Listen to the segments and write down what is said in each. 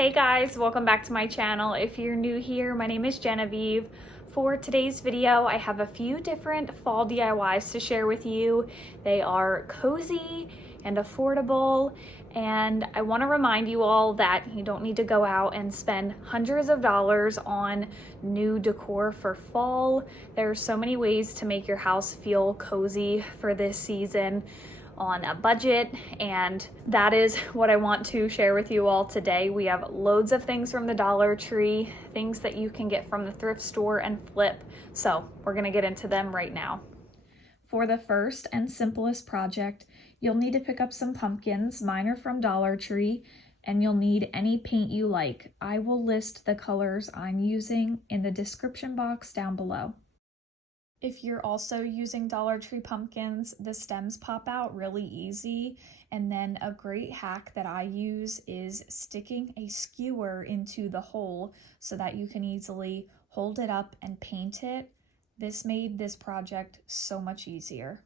Hey guys, welcome back to my channel. If you're new here, my name is Genevieve. For today's video, I have a few different fall DIYs to share with you. They are cozy and affordable, and I want to remind you all that you don't need to go out and spend hundreds of dollars on new decor for fall. There are so many ways to make your house feel cozy for this season on a budget, and that is what I want to share with you all today. We have loads of things from the Dollartree, things that you can get from the thrift store and flip, so we're gonna get into them right now. For the first and simplest project, you'll need to pick up some pumpkins. Mine are from Dollartree, and you'll need any paint you like. I will list the colors I'm using in the description box down below. If you're also using Dollartree pumpkins, the stems pop out really easy. And then a great hack that I use is sticking a skewer into the hole so that you can easily hold it up and paint it. This made this project so much easier.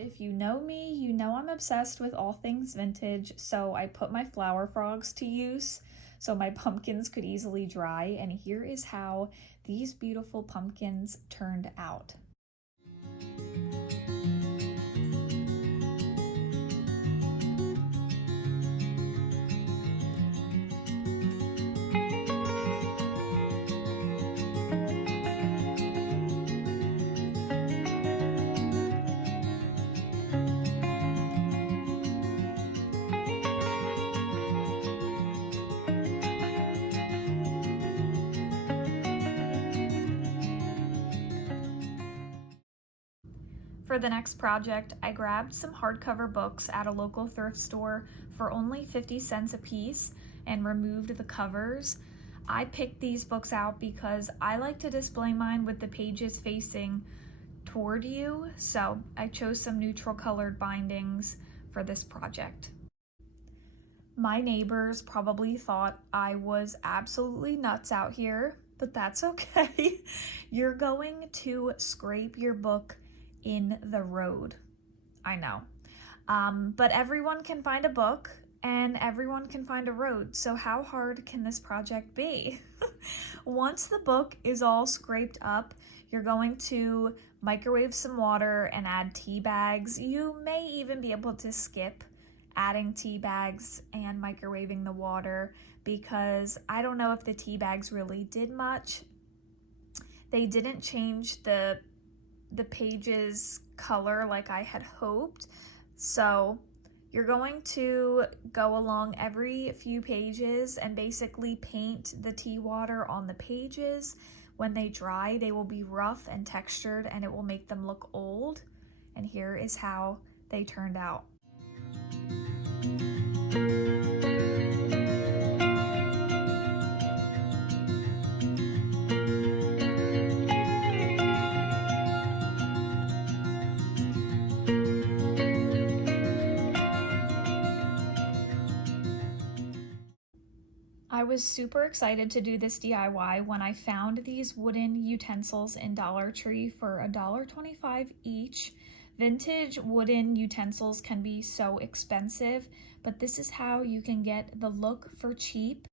If you know me, you know I'm obsessed with all things vintage, so I put my flower frogs to use so my pumpkins could easily dry, and here is how these beautiful pumpkins turned out. For the next project, I grabbed some hardcover books at a local thrift store for only 50 cents a piece and removed the covers. I picked these books out because I like to display mine with the pages facing toward you, so I chose some neutral colored bindings for this project. My neighbors probably thought I was absolutely nuts out here, but that's okay. You're going to scrape your book in the road. I know. But everyone can find a book and everyone can find a road. So how hard can this project be? Once the book is all scraped up, you're going to microwave some water and add tea bags. You may even be able to skip adding tea bags and microwaving the water because I don't know if the tea bags really did much. They didn't change the page's color like I had hoped. So you're going to go along every few pages and basically paint the tea water on the pages. When they dry, they will be rough and textured and it will make them look old. And here is how they turned out. I was super excited to do this DIY when I found these wooden utensils in Dollartree for $1.25 each. Vintage wooden utensils can be so expensive, but this is how you can get the look for cheap.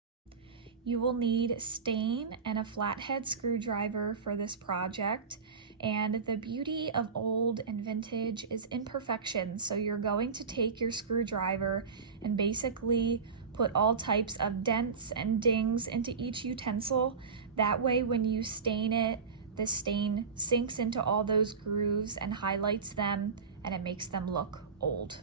You will need stain and a flathead screwdriver for this project. And the beauty of old and vintage is imperfection. So you're going to take your screwdriver and basically put all types of dents and dings into each utensil. That way when you stain it, the stain sinks into all those grooves and highlights them, and it makes them look old.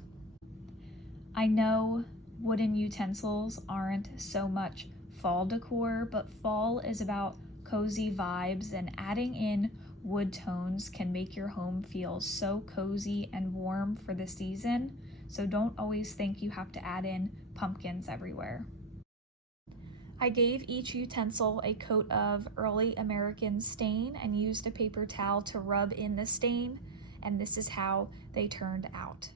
I know wooden utensils aren't so much fall decor, but fall is about cozy vibes, and adding in wood tones can make your home feel so cozy and warm for the season. So don't always think you have to add in pumpkins everywhere. I gave each utensil a coat of early American stain and used a paper towel to rub in the stain, and this is how they turned out.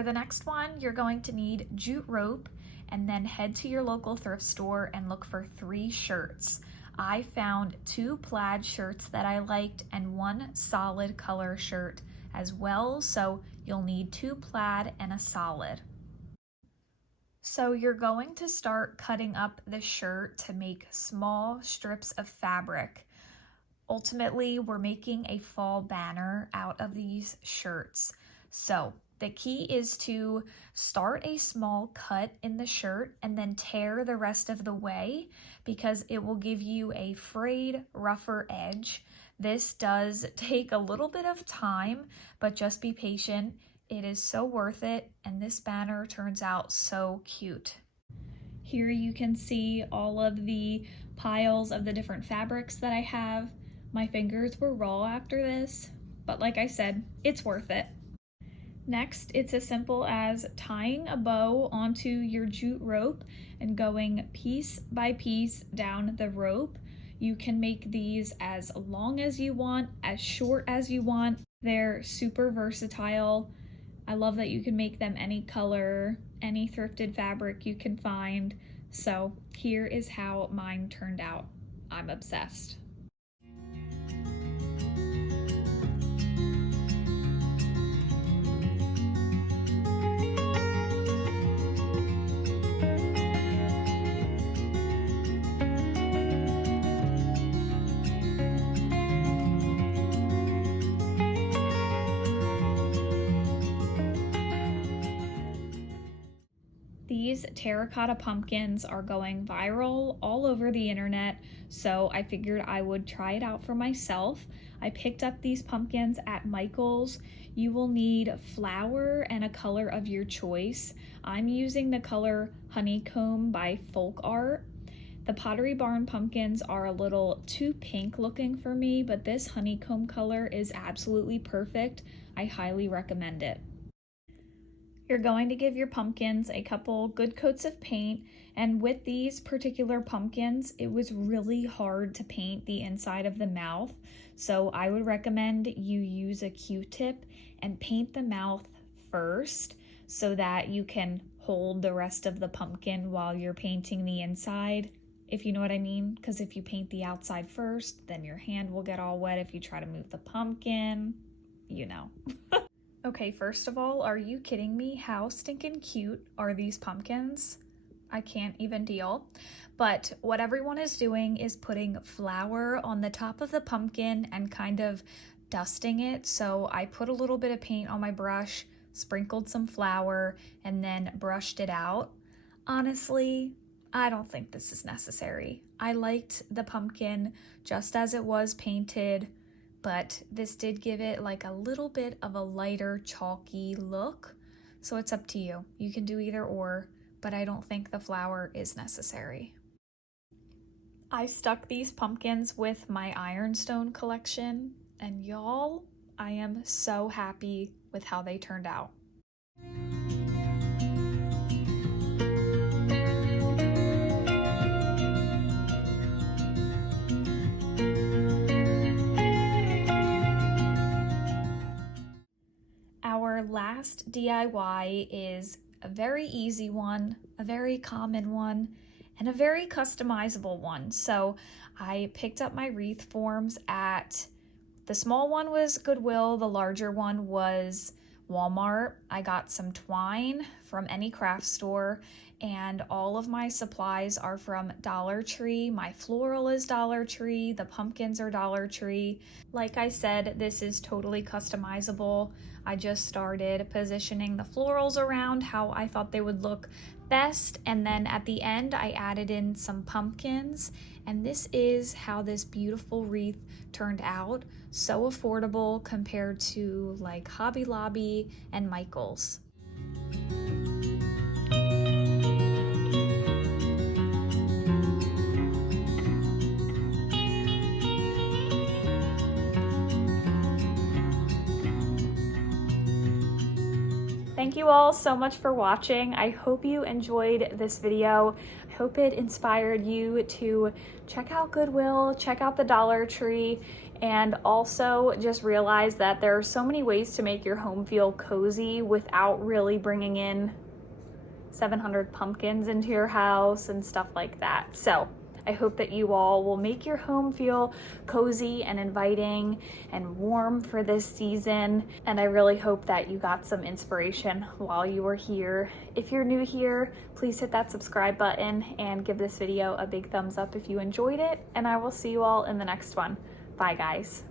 For the next one, you're going to need jute rope, and then head to your local thrift store and look for 3 shirts. I found 2 plaid shirts that I liked and 1 solid color shirt as well, so you'll need 2 plaid and a solid. So you're going to start cutting up the shirt to make small strips of fabric. Ultimately, we're making a fall banner out of these shirts. So the key is to start a small cut in the shirt and then tear the rest of the way, because it will give you a frayed, rougher edge. This does take a little bit of time, but just be patient. It is so worth it, and this banner turns out so cute. Here you can see all of the piles of the different fabrics that I have. My fingers were raw after this, but like I said, it's worth it. Next, it's as simple as tying a bow onto your jute rope and going piece by piece down the rope. You can make these as long as you want, as short as you want. They're super versatile. I love that you can make them any color, any thrifted fabric you can find. So here is how mine turned out. I'm obsessed. These terracotta pumpkins are going viral all over the internet, so I figured I would try it out for myself. I picked up these pumpkins at Michael's. You will need flour and a color of your choice. I'm using the color Honeycomb by Folk Art. The Pottery Barn pumpkins are a little too pink looking for me, but this honeycomb color is absolutely perfect. I highly recommend it. You're going to give your pumpkins a couple good coats of paint, and with these particular pumpkins, it was really hard to paint the inside of the mouth, so I would recommend you use a Q-tip and paint the mouth first so that you can hold the rest of the pumpkin while you're painting the inside, if you know what I mean, because if you paint the outside first, then your hand will get all wet if you try to move the pumpkin, you know. Okay, first of all, are you kidding me? How stinking cute are these pumpkins? I can't even deal. But what everyone is doing is putting flour on the top of the pumpkin and kind of dusting it. So I put a little bit of paint on my brush, sprinkled some flour, and then brushed it out. Honestly, I don't think this is necessary. I liked the pumpkin just as it was painted, but this did give it like a little bit of a lighter chalky look, so it's up to you. You can do either or, but I don't think the flour is necessary. I stuck these pumpkins with my ironstone collection, and y'all, I am so happy with how they turned out. Our last DIY is a very easy one, a very common one, and a very customizable one. So I picked up my wreath forms at, the small one was Goodwill, the larger one was Walmart. I got some twine from any craft store, and all of my supplies are from Dollartree. My floral is Dollartree, the pumpkins are Dollartree. Like I said, this is totally customizable. I just started positioning the florals around how I thought they would look best, and then at the end I added in some pumpkins, and this is how this beautiful wreath turned out. So affordable compared to like Hobby Lobby and Michael's. Thank you all so much for watching. I hope you enjoyed this video. I hope it inspired you to check out Goodwill, check out the Dollar Tree, and also just realize that there are so many ways to make your home feel cozy without really bringing in 700 pumpkins into your house and stuff like that. So I hope that you all will make your home feel cozy and inviting and warm for this season. And I really hope that you got some inspiration while you were here. If you're new here, please hit that subscribe button and give this video a big thumbs up if you enjoyed it. And I will see you all in the next one. Bye, guys.